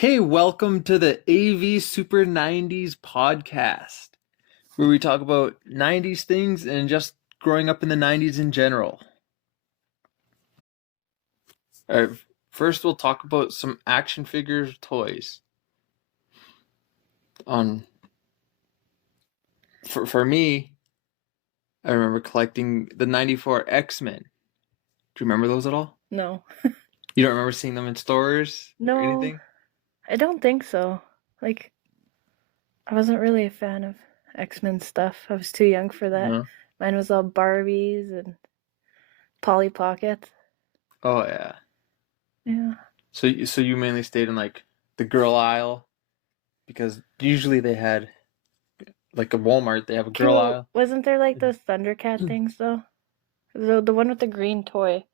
Hey, welcome to the AV Super 90s podcast, where we talk about 90s things and just growing up in the 90s in general. All right, first we'll talk about some action figures toys. For me, I remember collecting the 94 X-Men. Do you remember those at all? No. You don't remember seeing them in stores or No, anything? I don't think so. Like, I wasn't really a fan of X-Men stuff. I was too young for that. No. Mine was all Barbies and Polly Pockets. Oh yeah. Yeah. So you mainly stayed in like the girl aisle because usually they had like a Walmart, they have a Okay, girl well, aisle. wasn't there like those Thundercat things though? The one with the green toy.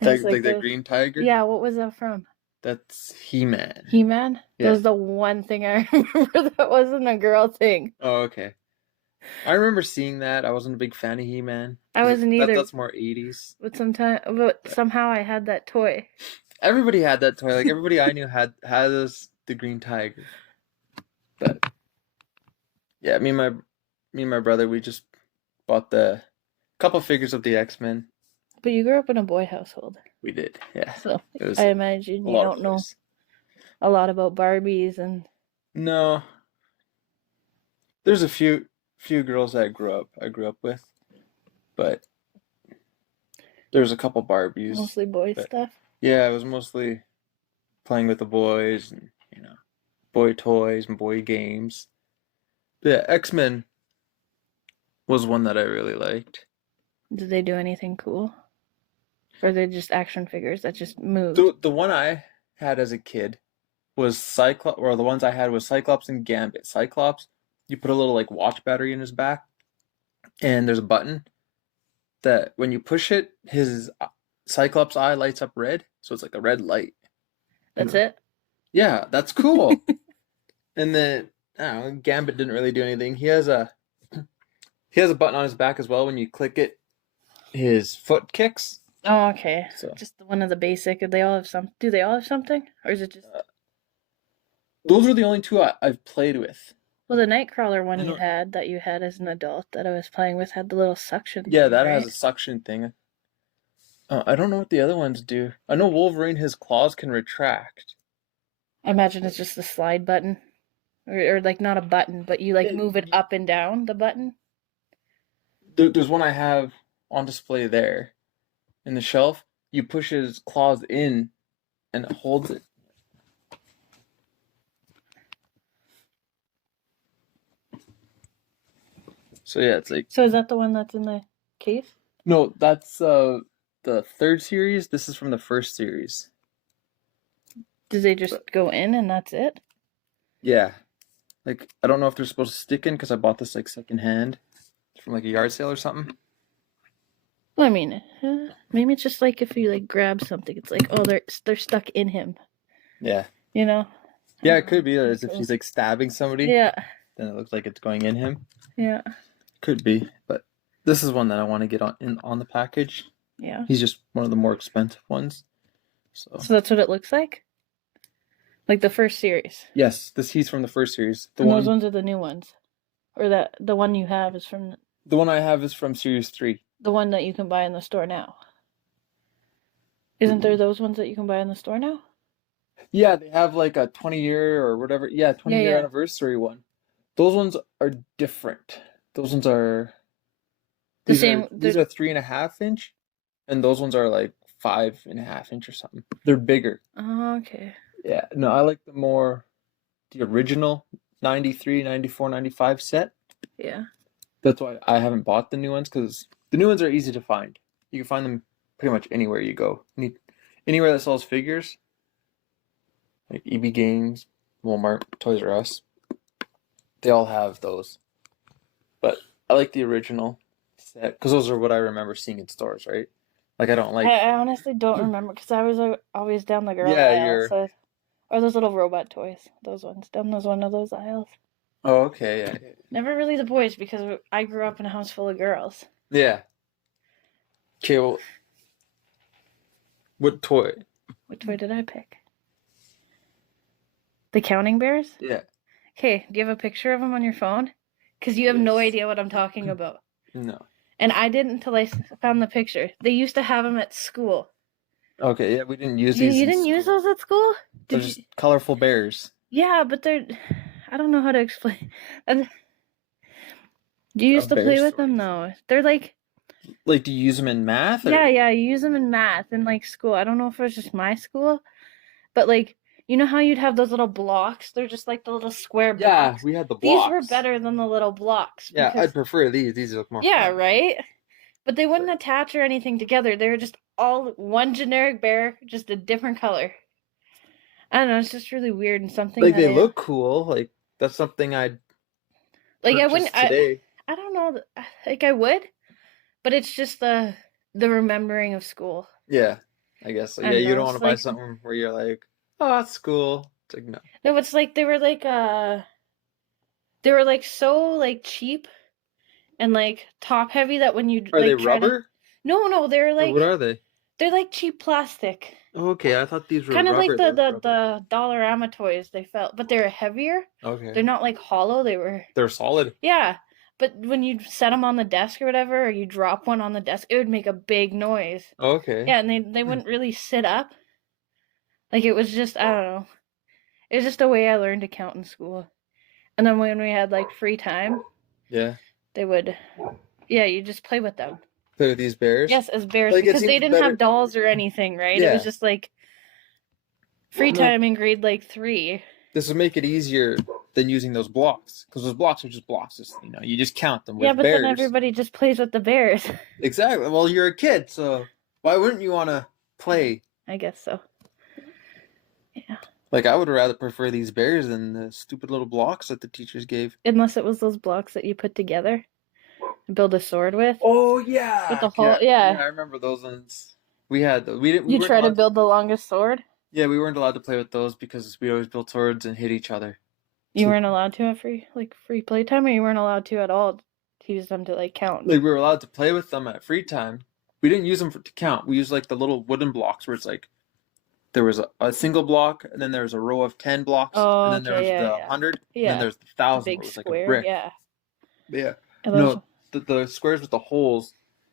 And it's Like like that those. green tiger? Yeah, what was that from? That's He-Man. He-Man? That Yeah. was the one thing I remember that wasn't a girl thing. Oh, okay. I remember seeing that. I wasn't a big fan of He-Man I because wasn't either, that's more 80s. but But somehow I had that toy. everybody had that toy. Like everybody I knew had the green tiger. But yeah, me and my brother, we just bought the couple figures of the X-Men. But you grew up in a boy household. We did. Yeah. So It was I a imagine you lot of don't know toys. a lot about Barbies and No, there's a few girls that I grew up with, but there's a couple Barbies. mostly boy But stuff. yeah, it was mostly playing with the boys and, boy toys and boy games. The X-Men was one that I really liked. Did they do anything cool? Or are they just action figures that just move? The one I had as a kid was Cyclops, or the ones I had was Cyclops and Gambit. Cyclops, you put a little like watch battery in his back, and there's a button that when you push it, his Cyclops eye lights up red, so it's like a red light. That's it? Yeah, that's cool. And then I don't know, Gambit didn't really do anything. He has a button on his back as well. When you click it, his foot kicks. Oh, okay. So Just one of the basic. Do they all have something? Or is it just those are the only two I've played with. well, the Nightcrawler I one know. that you had as an adult that I was playing with had the little suction Yeah, thing, that right? has a suction thing. I don't know what the other ones do. I know Wolverine, his claws can retract. I imagine it's just the slide button. Or like not a button, but you like move it up and down the button. There's one I have on display there in the shelf. You push his claws in and it holds it. So yeah, it's like So is that the one that's in the case? no, that's the third series. This is from the first series. Do they just go in and that's it? Yeah, like I don't know if they're supposed to stick in because I bought this like secondhand from like a yard sale or something. Well, I mean, maybe it's just like if you like grab something, it's like, oh, they're stuck in him. Yeah. You know? Yeah, it could be as if Cool. he's like stabbing somebody. Yeah. Then it looks like it's going in him. Yeah. Could be, but this is one that I want to get on the package. Yeah. He's just one of the more expensive ones. So that's what it looks like? Like the first series. yes, he's from the first series. Those ones are the new ones. Or the one you have is from the one I have is from series 3. the one that you can buy in the store now. Isn't there those ones that you can buy in the store now? Yeah, they have like a 20-year or whatever. Yeah, 20-year anniversary one. Those ones are different. Those ones are the same. These are 3.5 inch, and those ones are like 5.5 inch or something. They're bigger. Oh, okay. Yeah, no, I like the original 93, 94, 95 set. Yeah. That's why I haven't bought the new ones, because the new ones are easy to find. You can find them pretty much anywhere you go. Anywhere that sells figures, like EB Games, Walmart, Toys R Us. They all have those. But I like the original set, because those are what I remember seeing in stores, right? Like I don't like... I honestly don't remember, because I was always down the girl aisle. So, or those little robot toys. Those ones. Down one of those aisles. Oh, okay, yeah. Never really the boys, because I grew up in a house full of girls. Yeah. Okay, well, what toy? What toy did I pick? The counting bears? Yeah. Okay, do you have a picture of them on your phone? Because you have no idea what I'm talking about. No. And I didn't until I found the picture. They used to have them at school. Okay, yeah, we didn't use these. You didn't use those at school? They're just colorful bears. Yeah, but they're... I don't know how to explain. Do you used to play with them? No. They're like... Like, do you use them in math? Or? Yeah, you use them in math in, like, school. I don't know if it was just my school, but, like, you know how you'd have those little blocks? They're just like the little square blocks. Yeah, we had the blocks. These were better than the little blocks. Yeah, I'd prefer these. These look more fun. Right? But they wouldn't attach or anything together. They were just all one generic bear, just a different color. I don't know, it's just really weird and something like they look cool. Like that's something I'd like I wouldn't today. I don't know, like I would, but it's just the remembering of school. Yeah, I guess so. Yeah, you don't want to buy something where you're like, oh, that's cool. It's like no. No, it's like they were like so like cheap and like top heavy that when you are they rubber? No, they're like what are they? They're like cheap plastic. Okay, I thought these were kind of rubber. Like the Dollarama toys they felt, but they're heavier. Okay. They're not like hollow. They're solid. Yeah, but when you set them on the desk or whatever, or you drop one on the desk, it would make a big noise. Okay. Yeah, and they wouldn't really sit up. Like it was just, I don't know. It was just a way I learned to count in school. And then when we had like free time, yeah, they would, you just play with them. Play with these bears? Yes, as bears, like, because they didn't have dolls or anything, right? Yeah. It was just like free time in grade like 3. This would make it easier than using those blocks, because those blocks are just blocks. You just count them with bears. Then everybody just plays with the bears. Exactly. Well, you're a kid, so why wouldn't you want to play? I guess so. Yeah. Like, I would rather prefer these bears than the stupid little blocks that the teachers gave. Unless it was those blocks that you put together and build a sword with. Oh, yeah. With the whole, yeah. I remember those ones. We had those. You try to build the longest sword? Yeah, we weren't allowed to play with those because we always built swords and hit each other. You weren't allowed to at free playtime, or you weren't allowed to at all to use them to, like, count? Like, we were allowed to play with them at free time. We didn't use them to count. We used, like, the little wooden blocks where it's, like, there was a single block, and then there was a row of 10 blocks, and then there was the 100, and then there's the 1,000, big where it was like square, a brick. Yeah. No, the squares with the holes,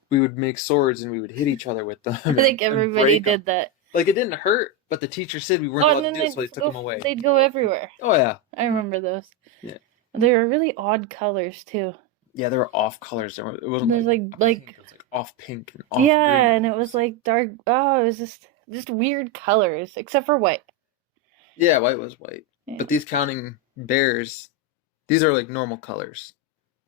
we would make swords, and we would hit each other with them. I think everybody did that. Like, it didn't hurt, but the teacher said we weren't allowed to do it, so they took them away. They'd go everywhere. Oh, yeah. I remember those. Yeah. They were really odd colors, too. Yeah, they were off colors. It wasn't like it was like off pink and off green. And it was like dark. Oh, it was just weird colors, except for white. Yeah, white was white. Yeah. But these counting bears, these are like normal colors.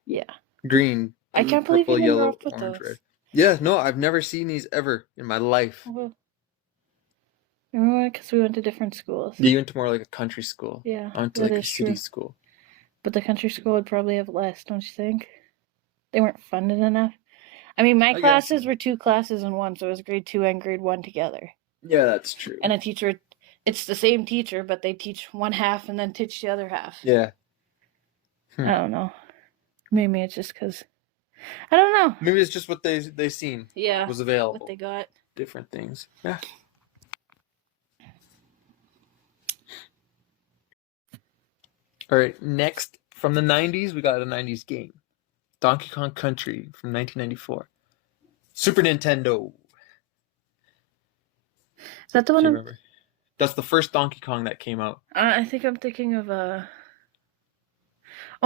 Yeah. Green, blue, I can't believe you never put those. Red. Yeah, no, I've never seen these ever in my life. Well, because we went to different schools. Yeah, you went to more like a country school. Yeah, I went to like a city school. But the country school would probably have less, don't you think? They weren't funded enough. I mean, my classes were 2 classes in one, so it was grade 2 and grade 1 together. Yeah, that's true. And a teacher, it's the same teacher, but they teach one half and then teach the other half. Yeah. I don't know. Maybe it's just because, I don't know. Maybe it's just what they seen. Yeah. Was available. What they got. Different things. Yeah. All right, next from the 90s, we got a 90s game. Donkey Kong Country from 1994. Super Nintendo. Is that the one? Remember? That's the first Donkey Kong that came out. I think I'm thinking of Oh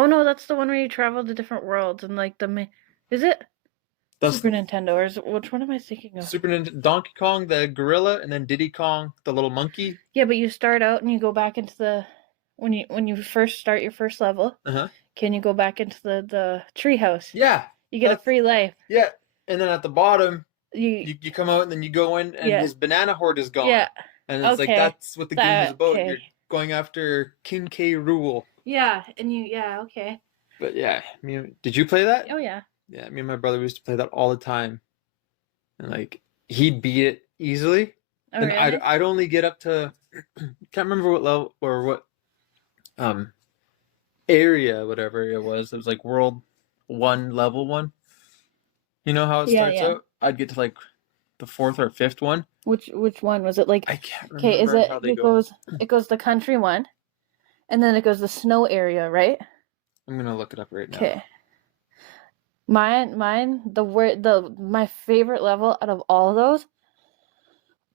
no, that's the one where you travel to different worlds and like is it? That's Super Nintendo, or is it, which one am I thinking of? Super Nintendo, Donkey Kong, the gorilla, and then Diddy Kong, the little monkey. Yeah, but you start out and you go back into the when you first start your first level. Can you go back into the treehouse? Yeah. You get a free life. Yeah, and then at the bottom, you come out and then you go in and his banana horde is gone. Yeah. And it's like that's what the game is about. You're going after King K. Rool. Yeah, and okay. But yeah, did you play that? Oh yeah. Yeah, me and my brother used to play that all the time, and like he'd beat it easily, and really? I'd only get up to can't remember what level or what area, whatever it was. It was like World 1, Level 1. You know how it starts out? I'd get to like the 4th or 5th one. Which one was it? Like I can't remember. Okay, it goes the country one, and then it goes the snow area, right? I'm gonna look it up right now. Okay. My favorite level out of all of those,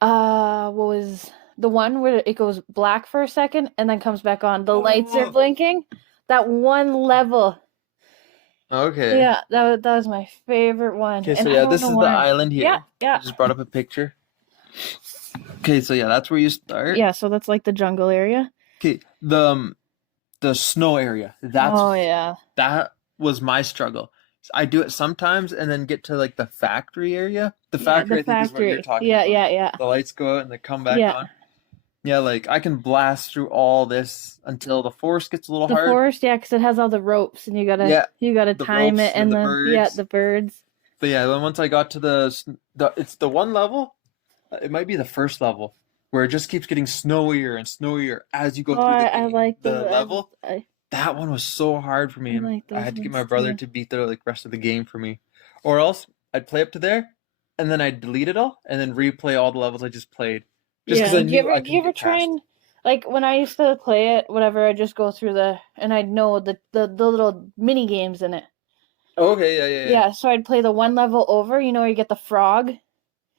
was the one where it goes black for a second and then comes back on. The lights are blinking. That one level. Okay. Yeah, that was my favorite one. Okay, And so I yeah, don't this know is the why. island here. Yeah, yeah. I just brought up a picture. Okay, so yeah, that's where you start. Yeah, so that's like the jungle area. Okay, the snow area. Oh yeah. That was my struggle. I do it sometimes and then get to like the factory area. The Yeah, factory, the I think, is what you're factory. talking Yeah, about. yeah, yeah. The lights go out and they come back Yeah. on. Yeah, like I can blast through all this until the forest gets a little The hard. forest, yeah, because it has all the ropes and you gotta the time ropes it, and the then birds. the birds. But yeah, then once I got to it's the one level. It might be the first level where it just keeps getting snowier and snowier as you go through the I game, like the those. level. That one was so hard for me, I and like I those had to get my ones brother too. to beat the like rest of the game for me, or else I'd play up to there, and then I'd delete it all and then replay all the levels I just played, just because I knew I Do you couldn't ever get try past. and, like, when I used to play it, whatever, I'd just go through and I'd know the little mini games in it. Oh, okay, yeah. Yeah, so I'd play the one level over, where you get the frog.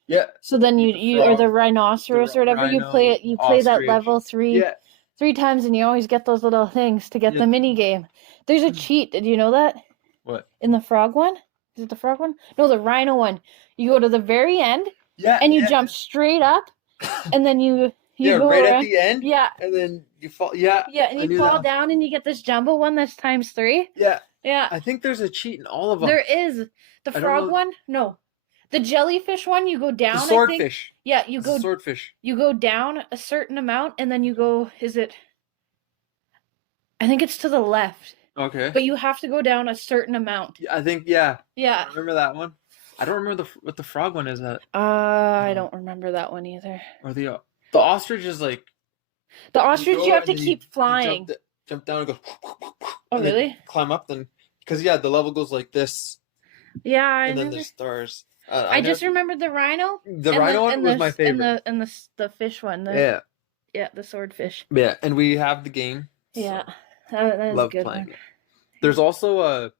Yeah. So then You get the or the frog, rhinoceros or whatever, you play rhino, it, you play that ostrich. level three times, and you always get those little things to get the mini game. There's a cheat. Did you know that? What? In the frog one? Is it the frog one? No, the rhino one. You go to the very end, and you jump straight up, and then you go right around. at the end. Yeah. And then you fall. Yeah. Yeah, and you fall down, and you get this jumbo one that's times 3. Yeah. Yeah. I think there's a cheat in all of them. There is. The frog one? No. The jellyfish one, you go down. The swordfish. Yeah, you go swordfish. You go down a certain amount, and then you go. I think it's to the left. Okay. But you have to go down a certain amount. I think yeah. Yeah. I remember that one. I don't remember what the frog one is at. I don't remember that one either. Or the ostrich is like. The ostrich you have to keep flying. Jump down and go. Oh really? Climb up then, because the level goes like this. Yeah, I and remember. then the stars. I just remembered the rhino. The rhino one was my favorite. And the fish one. Yeah, the swordfish. Yeah, and we have the game. Yeah, that is a good one. There's also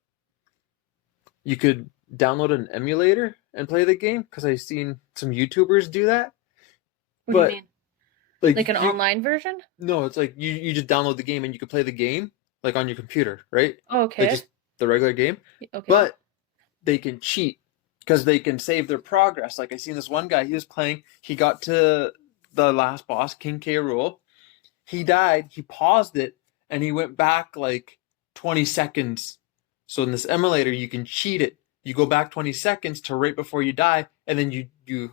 you could download an emulator and play the game, because I've seen some YouTubers do that. What do you mean? Like an online version? No, it's like you just download the game and you can play the game like on your computer, right? Oh, okay. Like just the regular game. Okay. But they can cheat because they can save their progress. Like I seen this one guy, he was playing, he got to the last boss, King K. Rool. He died, he paused it, and he went back like 20 seconds. So in this emulator, you can cheat it. You go back 20 seconds to right before you die, and then you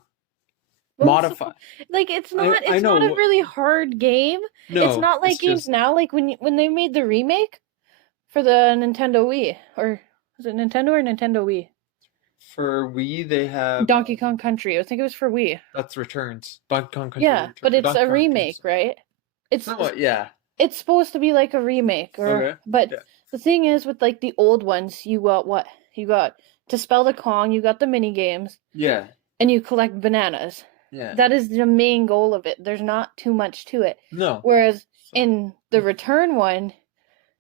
modify. Like it's not a really hard game. No, it's not like games now. Like when they made the remake for the Nintendo Wii, or was it Nintendo or Nintendo Wii? For Wii, they have Donkey Kong Country. I think it was for Wii. That's Returns. Donkey Kong Country. Yeah, but it's a remake, right? It's somewhat, yeah. It's supposed to be like a remake, but the thing is, with like the old ones, you got what? You got to spell the Kong. You got the mini games. Yeah. And you collect bananas. Yeah. That is the main goal of it. There's not too much to it. No. Whereas in the Return one,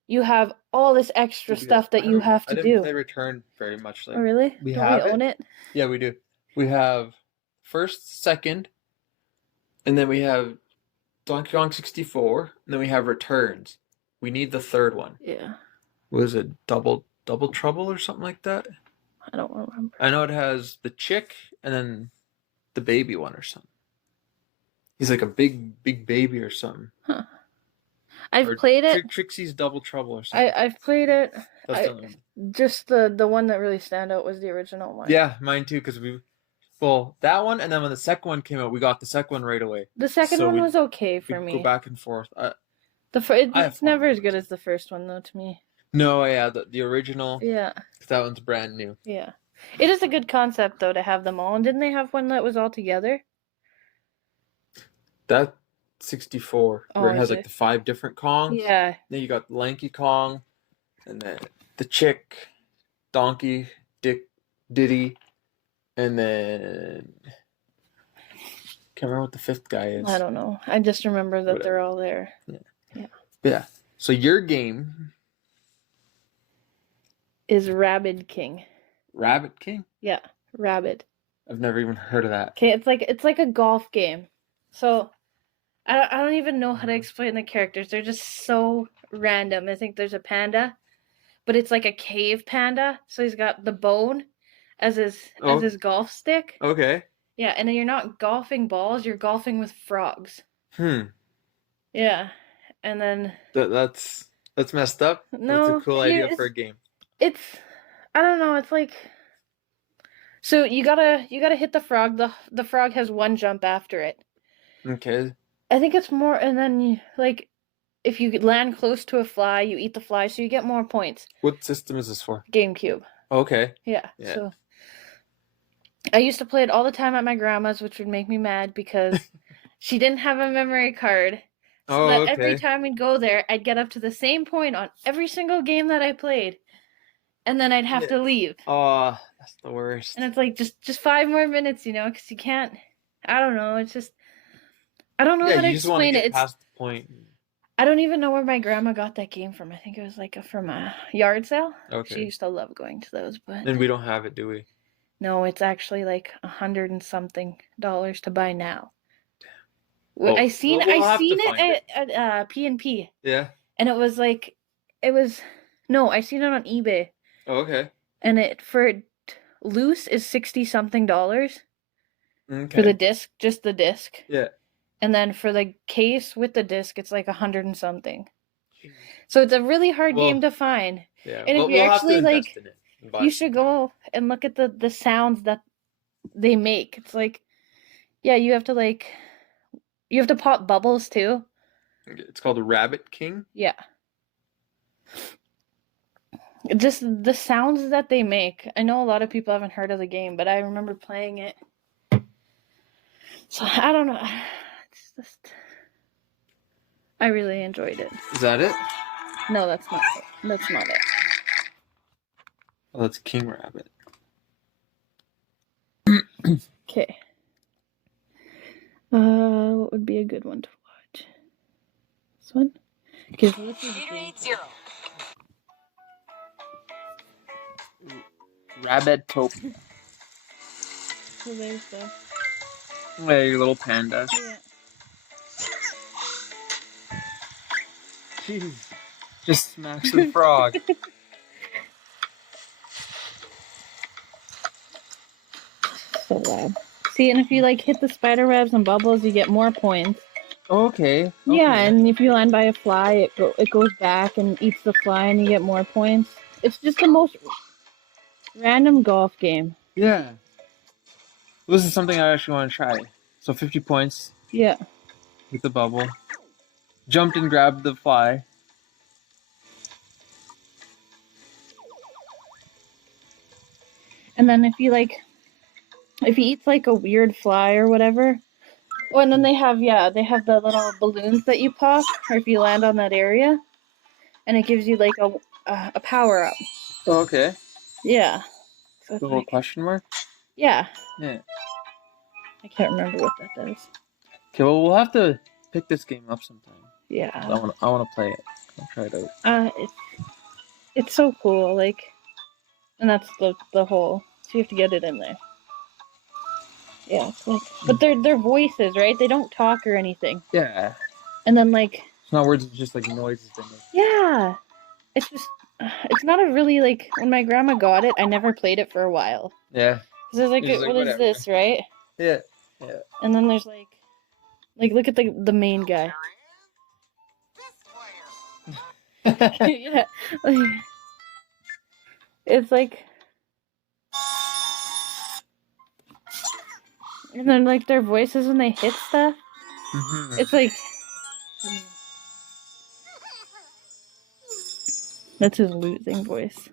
you have all this extra stuff that you have to do. I didn't play Return very much. Oh, really? We own it? Yeah, we do. We have first, second, and then we have Donkey Kong 64, and then we have Returns. We need the third one. Yeah. Was it Double Trouble or something like that? I don't remember. I know it has the chick and then the baby one or something. He's like a big baby or something. Huh. I've played it. Trixie's Double Trouble or something. I've played it. Just the one that really stand out was the original one. Yeah, mine too, because that one, and then when the second one came out, we got the second one right away. The second one was okay for me. Go back and forth. It's never as good as the first one, though, to me. No, yeah, the original. Yeah. That one's brand new. Yeah. It is a good concept, though, to have them all. And didn't they have one that was all together? That 64, where it has like the 5 different Kongs. Yeah. Then you got Lanky Kong, and then the chick, Donkey, Diddy, and then can't remember what the 5th guy is. I don't know. I just remember that they're all there. Yeah. So your game is Rabbit King. Rabbit King? Yeah, Rabbit. I've never even heard of that. Okay, it's like a golf game. So I don't even know how to explain the characters. They're just so random. I think there's a panda, but it's like a cave panda. So he's got the bone as his golf stick. Okay. Yeah, and then you're not golfing balls, you're golfing with frogs. Yeah. And then that's messed up. No, that's a cool idea for a game. It's I don't know, it's like so you gotta hit the frog. The frog has one jump after it. Okay. I think it's more, and then you, like, if you land close to a fly, you eat the fly, so you get more points. What system is this for? GameCube. Okay. Yeah. So I used to play it all the time at my grandma's, which would make me mad because she didn't have a memory card. So that every time we'd go there, I'd get up to the same point on every single game that I played. And then I'd have to leave. Oh, that's the worst. And it's like, just 5 more minutes, because you can't, I don't know, it's just, I don't know how to explain it. It's past the point. I don't even know where my grandma got that game from. I think it was like from a yard sale. Okay. She used to love going to those, but. And we don't have it, do we? No, it's actually like $100 and something to buy now. Well, I seen it at P&P. Yeah. And it was I seen it on eBay. Oh, okay. And loose is $60 something. Okay. For the disc, just the disc. Yeah. And then for the case with the disc, it's like $100 and something. So it's a really hard game to find. Yeah. And if you actually you should go and look at the sounds that they make. It's like, yeah, you have to pop bubbles too. It's called a Rabbit King? Yeah. Just the sounds that they make. I know a lot of people haven't heard of the game, but I remember playing it. So I don't know. It's just I really enjoyed it. Is that it? No, that's not it. That's not it. Oh, that's King Rabbit. Okay. What would be a good one to watch? This one? Because Rabbitopia. So there's the. Hey, your little panda. Yeah. Jeez. Just smacks the frog. So loud. See, and if you hit the spider webs and bubbles, you get more points. Okay. Yeah, and if you land by a fly, it goes back and eats the fly, and you get more points. It's just the most random golf game. Yeah. This is something I actually want to try. So 50 points. Yeah. With the bubble. Jumped and grabbed the fly. And then if he eats a weird fly or whatever, oh, and then they have the little balloons that you pop, or if you land on that area, and it gives you a power up. Oh, okay. Yeah. So the little question mark? Yeah. Yeah. I can't remember what that does. Okay, well we'll have to pick this game up sometime. Yeah. I want to play it. I'll try it out. It's so cool, and that's the whole. So you have to get it in there. Yeah, it's but they're voices, right? They don't talk or anything. Yeah. And then it's not words, it's just noises they make. Yeah. It's just it's not a really when my grandma got it, I never played it for a while. Yeah. Because I was what is this, right? Yeah. Yeah. And then there's look at the main guy. Yeah. It's and then their voices when they hit stuff. Mm-hmm. It's that's his losing voice.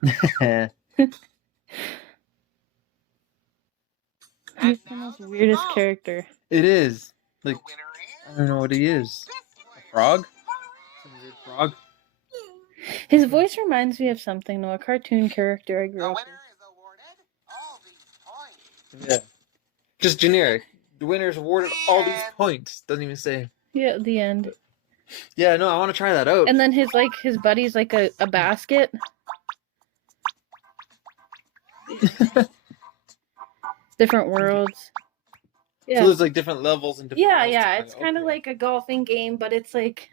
He's the most weirdest character. It is. I don't know what he is. A frog? Some weird frog? His voice reminds me of something, though. A cartoon character I grew up with. Yeah. Just generic. The winner is awarded all these points. Doesn't even say. Yeah, at the end. Yeah, no, I want to try that out. And then his buddy's like a basket. Different worlds. Yeah. So there's like different levels and different yeah. It's kind of like a golfing game, but it's like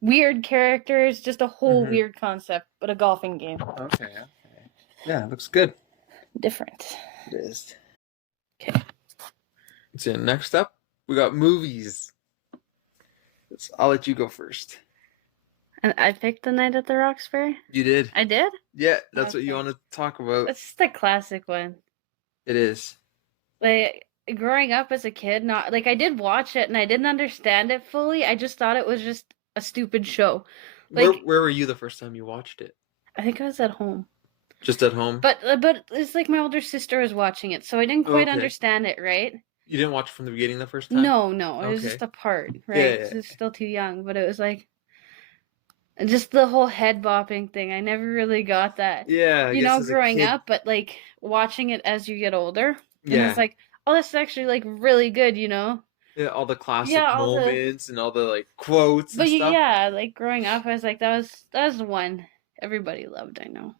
weird characters, just a whole weird concept, but a golfing game. Okay. Yeah, it looks good. Different. It is. Okay. So next up, we got movies. I'll let you go first. And I picked The Night at the Roxbury? You did. I did? Yeah, that's what you want to talk about. It's just a classic one. It is. Like, growing up as a kid, not like I did watch it and I didn't understand it fully. I just thought it was just a stupid show. Like, where were you the first time you watched it? I think I was at home. Just at home? But it's like my older sister was watching it, so I didn't quite understand it, right? You didn't watch it from the beginning the first time? No. It was just a part, right? Yeah. I was still too young, but it was like just the whole head bopping thing. I never really got that. Yeah. You know, growing up, but like watching it as you get older. Yeah. And it's like, oh, this is actually like really good, you know? Yeah, all the classic moments and all the like quotes and stuff. But yeah, like growing up, I was like, that was the one everybody loved, I know.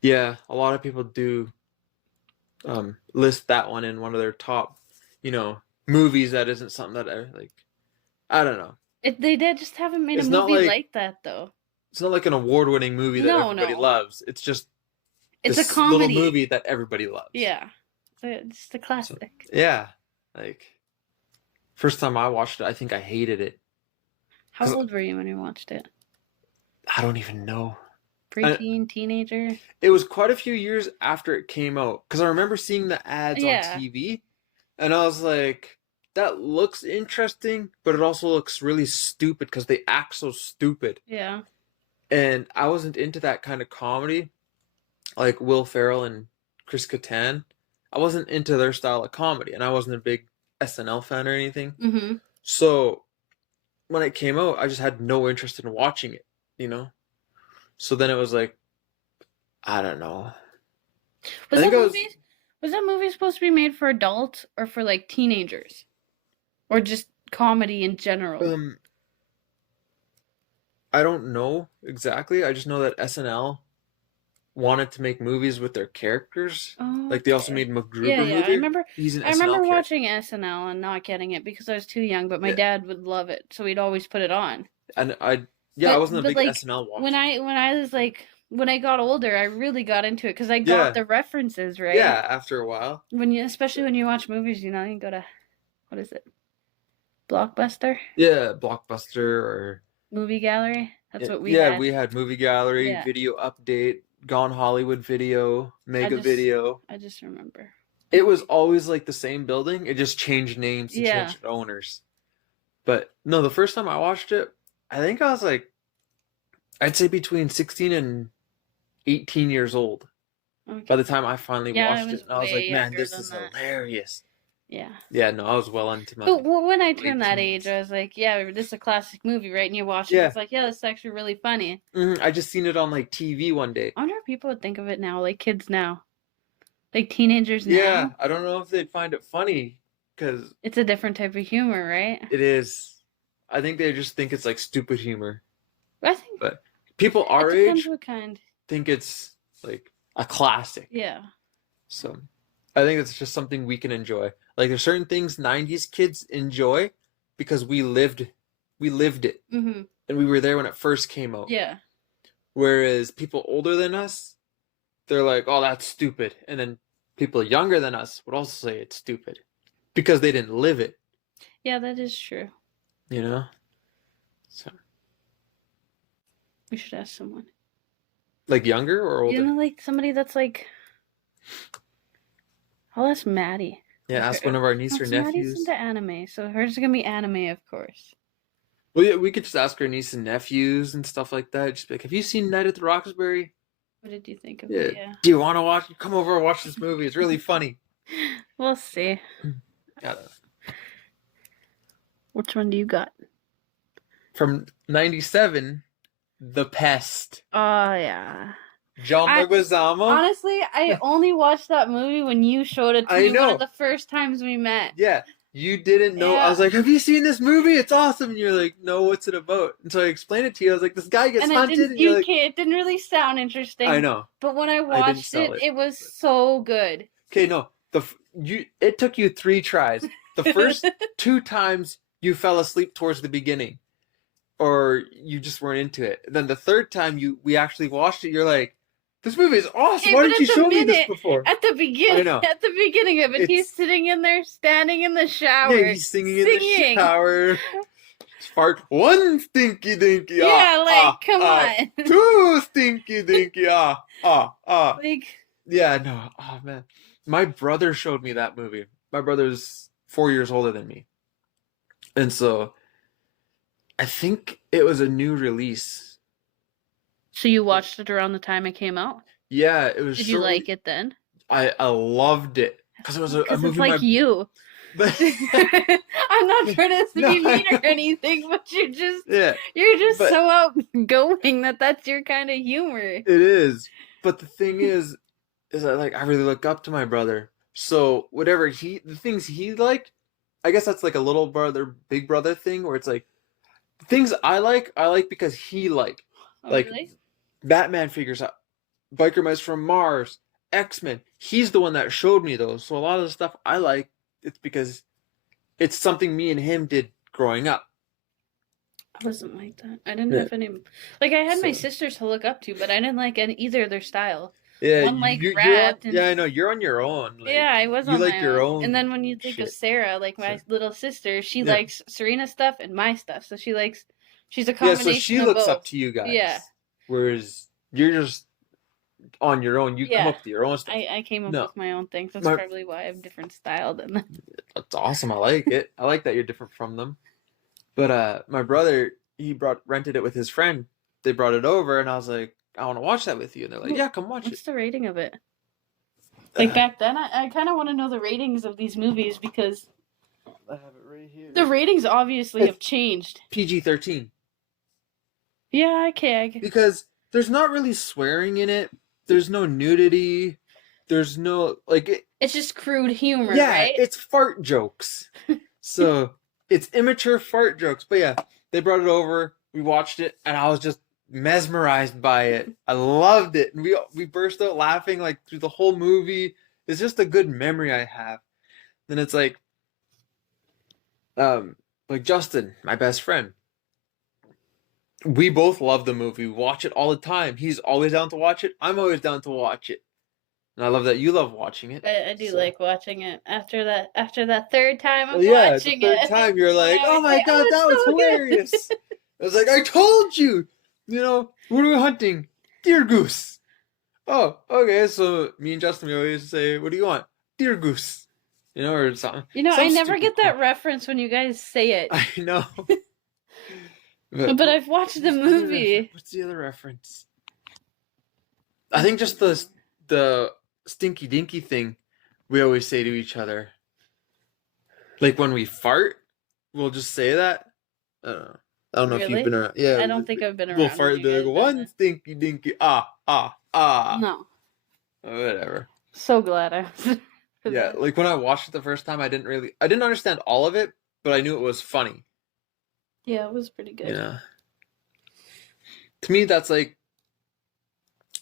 Yeah, a lot of people do list that one in one of their top, movies that isn't something that I don't know. They just haven't made a movie like that though. It's not like an award-winning movie that everybody loves. It's just it's a comedy little movie that everybody loves. Yeah, it's the classic. So, yeah, like first time I watched it, I think I hated it. How old were you when you watched it? I don't even know. Preteen, teenager? It was quite a few years after it came out because I remember seeing the ads on TV and I was like, that looks interesting, but it also looks really stupid because they act so stupid. Yeah. And I wasn't into that kind of comedy like Will Ferrell and Chris Kattan. I wasn't into their style of comedy and I wasn't a big SNL fan or anything. Mm-hmm. So when it came out, I just had no interest in watching it, So then it was like, I don't know. Was that movie supposed to be made for adults or for like teenagers? Or just comedy in general? I don't know exactly. I just know that SNL wanted to make movies with their characters. Oh, like they also made MacGruber movie. I remember. I remember watching SNL and not getting it because I was too young. But my dad would love it, so he'd always put it on. And I wasn't a big SNL watcher. When I got older, I really got into it because I got the references, right? Yeah, after a while. Especially when you watch movies, you go to, what is it? Blockbuster? Yeah, Blockbuster or Movie Gallery. That's what we had. Yeah, we had Movie Gallery, Video Update, Gone Hollywood Video, Mega Video. I just remember. It was always like the same building. It just changed names and changed owners. But no, the first time I watched it, I think I was like, I'd say between 16 and 18 years old. Okay. By the time I finally watched it, and I was like, man, this is hilarious. Yeah. Yeah, no, I was well into my. But when I turned that age, I was like, yeah, this is a classic movie, right? And you watch it, it's like, yeah, this is actually really funny. Mm-hmm. I just seen it on like TV one day. I wonder if people would think of it now, like kids now. Like teenagers now. Yeah, I don't know if they'd find it funny, because... It's a different type of humor, right? It is. I think they just think it's like stupid humor. I think... But people our age think it's like a classic. Yeah. So, I think it's just something we can enjoy. Like there's certain things 90s kids enjoy because we lived it. Mm-hmm. And we were there when it first came out. Yeah. Whereas people older than us, they're like, oh, that's stupid. And then people younger than us would also say it's stupid because they didn't live it. Yeah, that is true. So. We should ask someone. Like younger or older? Like somebody that's like... I'll ask Maddie. Yeah, ask one of our nieces or nephews. Maddie's into anime, so hers is going to be anime, of course. Well, yeah, we could just ask our nieces and nephews and stuff like that. Just be like, have you seen Night at the Roxbury? What did you think of it? Yeah. Do you want to watch? Come over and watch this movie. It's really funny. We'll see. Which one do you got? From 97, The Pest. Oh, yeah. John Leguizamo. Honestly, I only watched that movie when you showed it to me one of the first times we met. Yeah. You didn't know. I was like, have you seen this movie? It's awesome. And you're like, no, what's it about? And so I explained it to you. I was like, this guy gets hunted. And you're like, it didn't really sound interesting. I know. But when I watched it was so good. Okay, no. It took you 3 tries. The first 2 times you fell asleep towards the beginning. Or you just weren't into it. And then the 3rd time we actually watched it, you're like, this movie is awesome. Why didn't you show me this before? At the beginning of it, he's sitting in there, standing in the shower. Yeah, he's singing in the shower. Fart 1 stinky dinky. Yeah, come on. 2 stinky dinky. Like, yeah, no. Oh man, my brother showed me that movie. My brother's 4 years older than me, and so I think it was a new release. So you watched it around the time it came out? Yeah, it was. Did you like it then? I loved it because it was a movie. It's like you. I'm not trying to be mean or anything, but you're just so outgoing that's your kind of humor. It is, but the thing is that I really look up to my brother. So whatever the things he liked, I guess that's like a little brother, big brother thing where it's like things I like because he liked. Oh, really? Batman figures out, Biker Mice from Mars, XMen. He's the one that showed me those. So a lot of the stuff I like, it's because it's something me and him did growing up. I wasn't like that. I didn't have any. I had my sisters to look up to, but I didn't like either of their style. Yeah, one rap. I know you're on your own. I was on my your own. And then when you think of Sarah, my little sister, she likes Serena's stuff and my stuff. So she's a combination. Yeah, so she looks up to you guys. Yeah. Whereas you're just on your own. You come up with your own stuff. I came up with my own things. That's probably why I have different style than them. That's awesome. I like it. I like that you're different from them. But my brother, he rented it with his friend. They brought it over, and I was like, I want to watch that with you. And they're like, yeah, come watch it. What's the rating of it? Back then, I kind of want to know the ratings of these movies because I have it right here. The ratings obviously have changed. PG-13. Yeah, okay. Because there's not really swearing in it. There's no nudity. There's no it's just crude humor, yeah, right? It's fart jokes. So it's immature fart jokes. But yeah, they brought it over. We watched it, and I was just mesmerized by it. I loved it, and we burst out laughing through the whole movie. It's just a good memory I have. Then it's Justin, my best friend. We both love the movie. We watch it all the time. He's always down to watch it. I'm always down to watch it. And I love that you love watching it. I do like watching it. After that 3rd time of watching it. The 3rd time you're like, oh my god, that was hilarious. I was like, I told you. What are we hunting? Deer goose. Oh, okay. So me and Justin, we always say, what do you want? Deer goose. Or something. I never get that reference when you guys say it. I know. But I've watched the movie. What's the other reference? I think just the stinky dinky thing we always say to each other. When we fart, we'll just say that. I don't know if you've been around. Yeah. I don't think I've been around. We'll fart and be like, 1 stinky dinky, ah. No. Whatever. So glad I was. Yeah, when I watched it the first time, I didn't understand all of it, but I knew it was funny. Yeah, it was pretty good. Yeah. To me, that's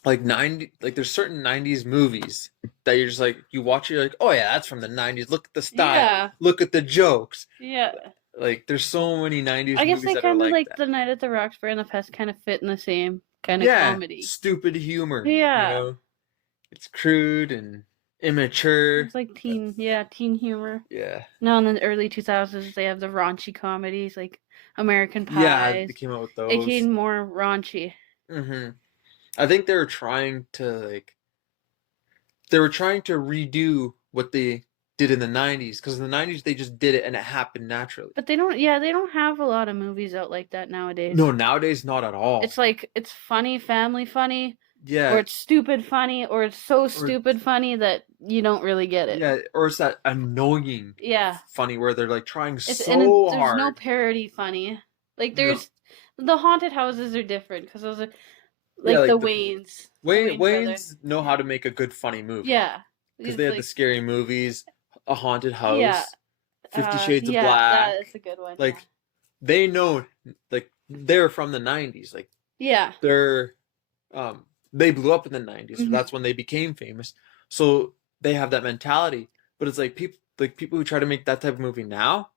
90. There's certain 90s movies that you're just you watch it, you're like, oh yeah, that's from the 90s. Look at the style. Yeah. Look at the jokes. Yeah. There's so many 90s. I guess movies they kind of that. The Night at the Roxbury and the Pest kind of fit in the same kind of comedy. Stupid humor. Yeah. It's crude and immature. It's teen humor. Yeah. Now in the early 2000s, they have the raunchy comedies American Pie. Yeah, they came out with those. It became more raunchy. Mm-hmm. I think they were trying to redo what they did in the 90s, because in the 90s they just did it and it happened naturally. But they don't have a lot of movies out like that nowadays. No, nowadays not at all. It's it's funny, family funny. Yeah. Or it's stupid funny, or it's so stupid funny that you don't really get it. Yeah, or it's that annoying funny where they're trying hard. There's no parody funny. The haunted houses are different because those are the Wayans. Wayans know how to make a good funny movie. Yeah. Because they have the scary movies, a haunted house. Yeah. 50 Shades of Yeah, Black. that is a good one. Like, they know, like, they're from the 90s. Like, yeah. They blew up in the 90s. So that's when they became famous. So they have that mentality. But it's like people who try to make that type of movie now,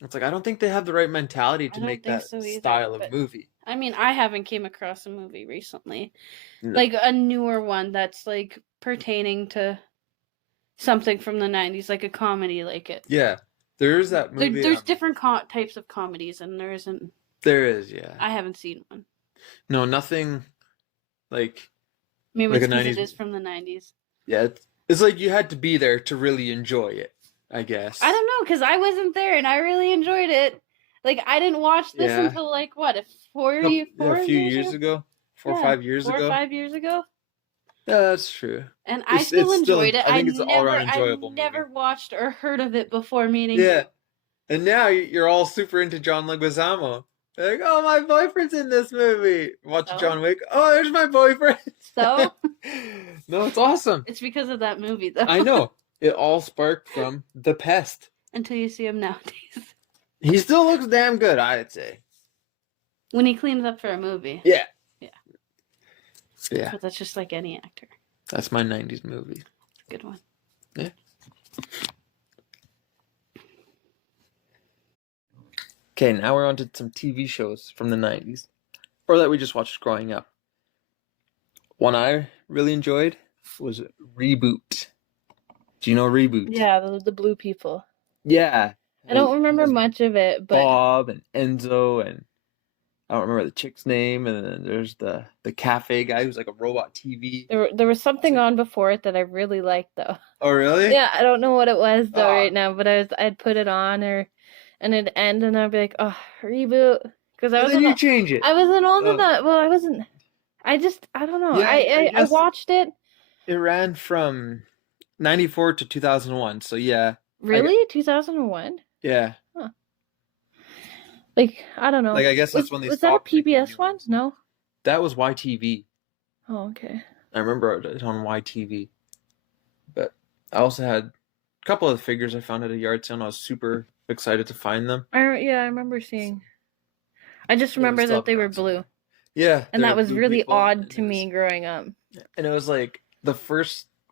it's like I don't think they have the right mentality to make that style of movie. I mean, I haven't came across a movie recently, like a newer one that's like pertaining to something from the 90s, like a comedy like it. Yeah, there is that movie. There's different types of comedies, and there isn't. There is, yeah. I haven't seen one. No, nothing like. Maybe like it's because it is from the 90s. Yeah, it's like you had to be there to really enjoy it, I guess. I don't know, because I wasn't there, and I really enjoyed it. Like, I didn't watch this until, like, what, a few years ago? 4 or 5 years ago? 4 or 5 years ago? Yeah, that's true. And I still enjoyed it. I think it's an all-around enjoyable movie. I never watched or heard of it before meeting you. Yeah, and now you're all super into John Leguizamo. Like, oh, my boyfriend's in this movie. Watch John Wick. Oh, there's my boyfriend. So? No, it's awesome. It's because of that movie, though. I know. It all sparked from The Pest. Until you see him nowadays. He still looks damn good, I'd say. When he cleans up for a movie. Yeah. Yeah. Yeah. But that's just like any actor. That's my 90s movie. Good one. Yeah. Okay, now we're on to some TV shows from the 90s. Or that we just watched growing up. One I really enjoyed was Reboot. Do you know Reboot? Yeah, the blue people. Yeah. I don't remember much of it, but Bob and Enzo, and I don't remember the chick's name, and then there's the cafe guy who's like a robot TV. There was something on before it that I really liked, though. Oh, really? Yeah, I don't know what it was though right now, but I'd put it on and it'd end, and I'd be like, oh, Reboot, because I wasn't. You change it. I wasn't old enough. Well, I wasn't. I don't know. Yeah, I watched it. It ran from 94 to 2001, so yeah. Really? 2001? Yeah. Huh. Like, I don't know. Like, I guess that's when they stopped. Was that a PBS one? No? That was YTV. Oh, okay. I remember it on YTV. But I also had a couple of figures I found at a yard sale, and I was super excited to find them. I remember seeing. I just remember that they were blue. Yeah. And that was really odd to me growing up. And it was like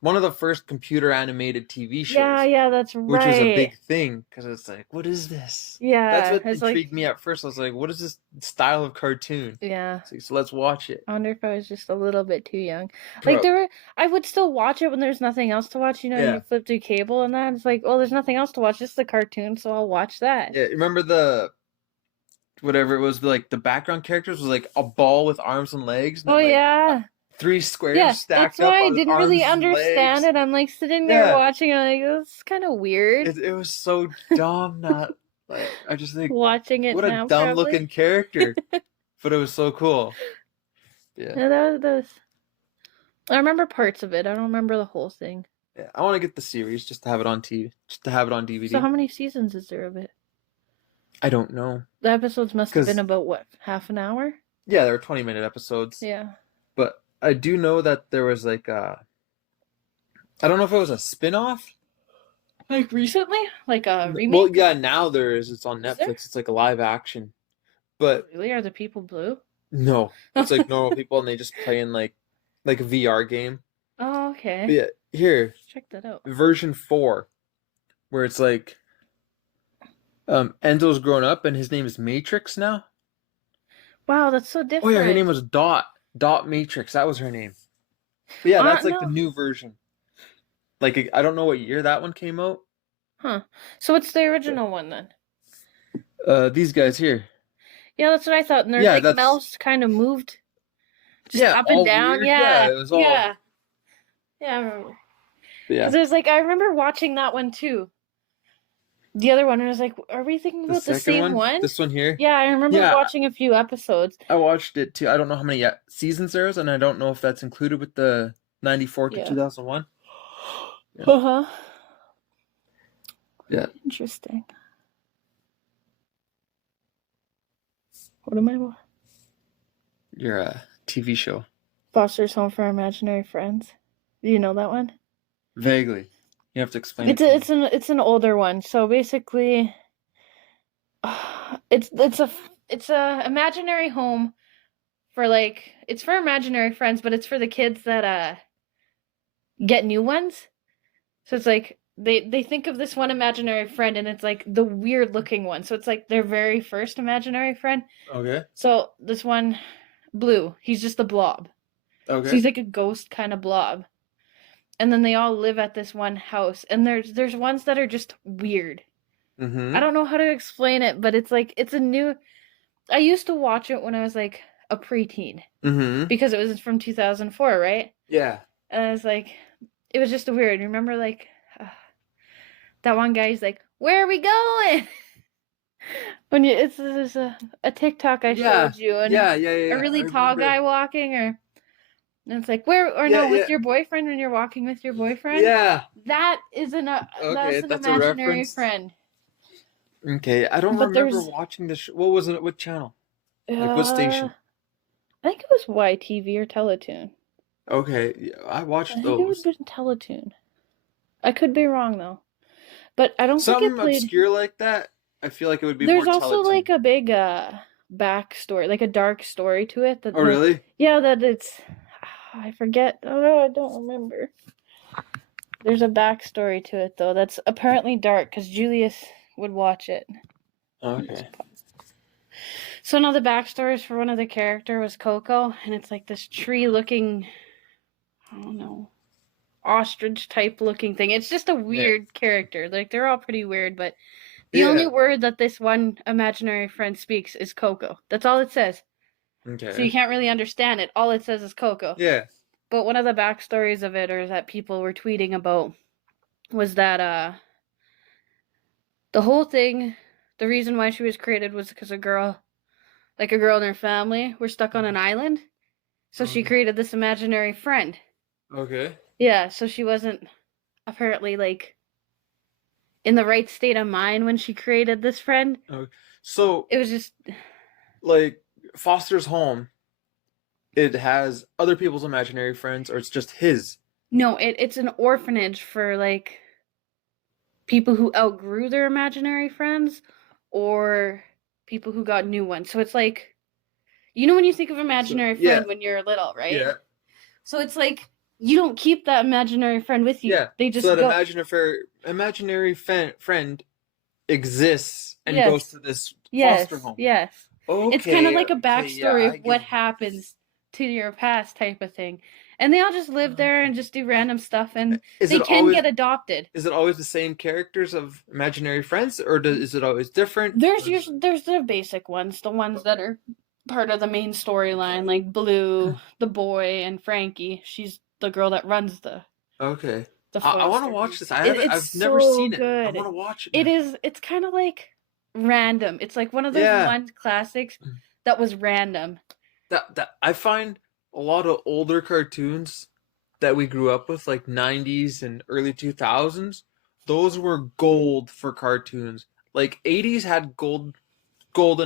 one of the first computer animated TV shows. Yeah, that's right. Which was a big thing, because it's like, what is this? Yeah. That's what intrigued me at first. I was like, what is this style of cartoon? Yeah. So let's watch it. I wonder if I was just a little bit too young. Like, I would still watch it when there's nothing else to watch, you flip through cable and that. It's like, well, there's nothing else to watch, just the cartoon, so I'll watch that. Yeah, remember whatever it was, like the background characters was like a ball with arms and legs. And yeah. 3 squares stacked up. That's why I didn't really understand it. I'm like sitting there watching. I'm like, this is kind of weird. It was so dumb. Not like I just think watching it. What now, a dumb looking character, but it was so cool. Yeah. That was. I remember parts of it. I don't remember the whole thing. Yeah, I want to get the series just to have it on TV, just to have it on DVD. So how many seasons is there of it? I don't know. The episodes must have been about what, half an hour? Yeah, they were 20-minute episodes. Yeah. But I do know that there was like I don't know if it was a spin-off. Like recently? Like a remake? Well, yeah, now there is. It's on Netflix. It's like a live action. But really, are the people blue? No. It's like normal people, and they just play in like a VR game. Oh, okay. But yeah, here. Check that out. Version 4, where it's like Enzo's grown up and his name is Matrix now. Wow, that's so different. Oh yeah, her name was Dot Matrix. That was her name. But yeah, that's like the new version. Like, I don't know what year that one came out. Huh. So what's the original one then? These guys here. Yeah, that's what I thought. And their mouths kind of moved just up and down. Weird. Yeah. It was all... Yeah, I remember. Yeah. Because I remember watching that one too. The other one, I was like, are we thinking about the same one? This one here? Yeah, I remember watching a few episodes. I watched it too. I don't know how many seasons there is, and I don't know if that's included with the 94 to 2001. Yeah. Uh-huh. Yeah. Interesting. What am I watching? Your TV show. Foster's Home for Imaginary Friends. Do you know that one? Vaguely. You have to explain it to me. It's an older one. So basically, it's a imaginary home for like it's for imaginary friends, but it's for the kids that get new ones. So it's like they think of this one imaginary friend and it's like the weird looking one. So it's like their very first imaginary friend. Okay. So this one, Blue, he's just a blob. Okay. So he's like a ghost kind of blob. And then they all live at this one house. And there's ones that are just weird. Mm-hmm. I don't know how to explain it, but it's like it's a new I used to watch it when I was like a preteen. Mm-hmm. Because it was from 2004, right? Yeah. And I was like, it was just weird. Remember, like, that one guy, he's like, where are we going? When it's a TikTok I showed you, and a really tall guy walking, and it's like, with your boyfriend when you're walking with your boyfriend? Yeah. That's an imaginary friend. Okay, I don't remember watching this. What was it? What channel? Like what station? I think it was YTV or Teletoon. Okay, yeah, I watched those. I think it would have been Teletoon. I could be wrong though, but I don't think it played obscure like that. I feel like it would be. There's more also Teletoon. like a big backstory, like a dark story to it. That really? Yeah, that it's. I forget. Oh, I don't remember. There's a backstory to it though. That's apparently dark because Julius would watch it. Okay. So now the backstories for one of the character was Coco, and it's like this tree-looking, I don't know, ostrich-type looking thing. It's just a weird character. Like they're all pretty weird, but the only word that this one imaginary friend speaks is Coco. That's all it says. Okay. So you can't really understand it. All it says is Coco. Yeah. But one of the backstories of it, or that people were tweeting about, was that the whole thing, the reason why she was created was because a girl and her family were stuck on an island. So she created this imaginary friend. Okay. Yeah, so she wasn't apparently like in the right state of mind when she created this friend. Okay. So it was just like Foster's home. It has other people's imaginary friends, or it's just his? No, it's an orphanage for like people who outgrew their imaginary friends or people who got new ones. So it's like, you know when you think of imaginary friend when you're little, right? Yeah. So it's like you don't keep that imaginary friend with you. Yeah. They just so that imaginary friend exists and goes to this foster home. Yes. Okay. It's kind of like a backstory of what happens to your past type of thing. And they all just live there and just do random stuff, and they can get adopted. Is it always the same characters of imaginary friends, or is it always different? There's the basic ones, the ones that are part of the main storyline, like Blue, the boy, and Frankie. She's the girl that runs the. Okay. I want to watch this. I've never seen it. I want to watch it. It's kind of like random. It's like one of those one classics that was random. That I find a lot of older cartoons that we grew up with, like 90s and early 2000s, those were gold for cartoons. Like 80s had golden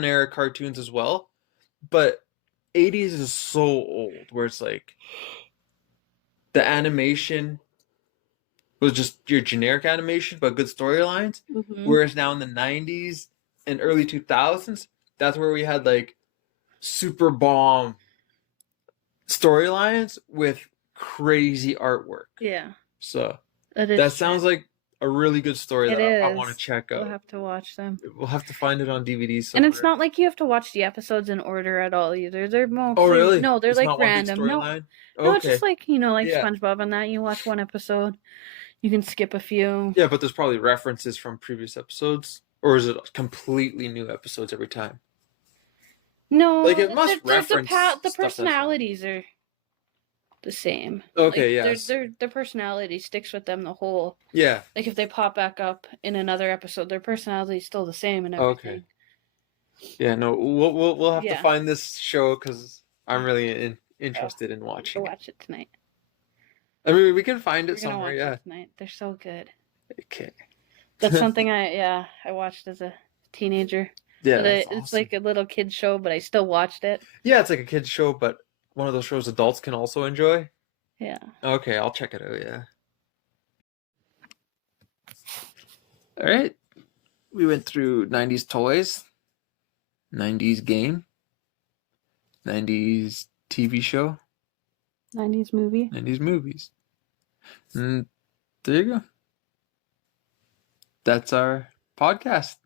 era cartoons as well, but 80s is so old where it's like the animation was just your generic animation but good storylines. Whereas now in the 90s and early 2000s, that's where we had like super bomb storylines with crazy artwork. Yeah. So that sounds like a really good story that I want to check out. We'll have to watch them. We'll have to find it on DVD somewhere. And it's not like you have to watch the episodes in order at all either. They're mostly... Oh, really? No, they're it's like not random. One big storyline? No, it's just like, like SpongeBob and that. You watch one episode, you can skip a few. Yeah, but there's probably references from previous episodes. Or is it completely new episodes every time? No, like it must reference the personalities are the same. Okay, like, their personality sticks with them the whole. Yeah. Like if they pop back up in another episode, their personality is still the same and everything. Okay. Yeah, no, we'll have to find this show because I'm really interested in watching. We'll watch it tonight. I mean, we can find it somewhere. Watch it tonight. They're so good. Okay. That's something I watched as a teenager. Yeah, it's like a little kid show, but I still watched it. Yeah, it's like a kid's show, but one of those shows adults can also enjoy. Yeah. Okay, I'll check it out. Yeah. All right. We went through 90s toys, 90s game, 90s TV show, 90s movie. 90s movies. And there you go. That's our podcast.